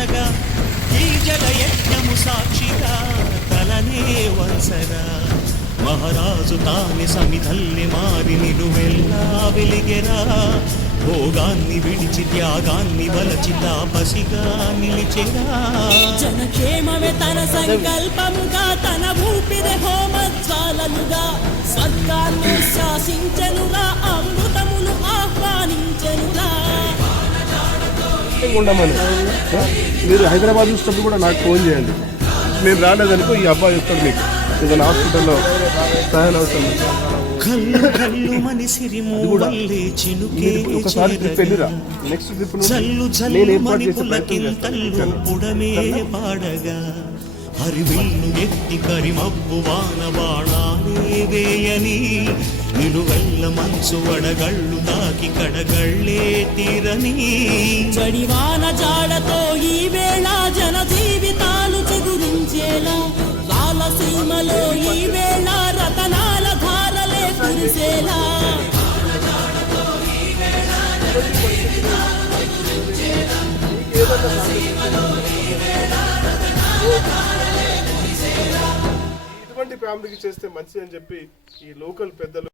పంచగా ఈ జలయజ్ఞము సాక్షిగా తలనే వంచగా మహారాజు తాని సమిధల్లి మారి నిలువెల్లా వెలిగెరా భోగాన్ని విడిచి త్యాగాన్ని వలచి తాపసిగా నిలిచెరా జనక్షేమమే తన సంకల్పముగా తన ఊపిరి హోమజ్వాలలుగా స్వర్గాన్ని శాసించెనురా అమృతమును ఆహ్వానించెనురా. ఉండమని మీరు హైదరాబాద్ చూసినప్పుడు కూడా నాకు ఫోన్ చేయండి. నేను రాలేదనుకో ఈ అబ్బాయి చెప్తాడు మీకు ఏదైనా హాస్పిటల్లో సహాయం అవుతుంది. ఒకసారి ట్రిప్ వెళ్ళిరా, నెక్స్ట్ ట్రిప్ నేను ఏర్పాటు చేసే పాడగా హరివిల్లు ఎత్తి కరిమబ్బు వాన బాణాలే వేయని నిలువెల్ల మంచు వడగళ్ళు తాకి కడగళ్ళే తీరని జడివాన జాడతో ఈ వేళ జన జీవితాలు చెగురించేలా రాలసీమలో ఈ వేళ రతనాల ధారలే కురిసేలా. ఇటువంటి ఫ్యామిలీకి చేస్తే మంచిది అని చెప్పి ఈ లోకల్ పెద్దలు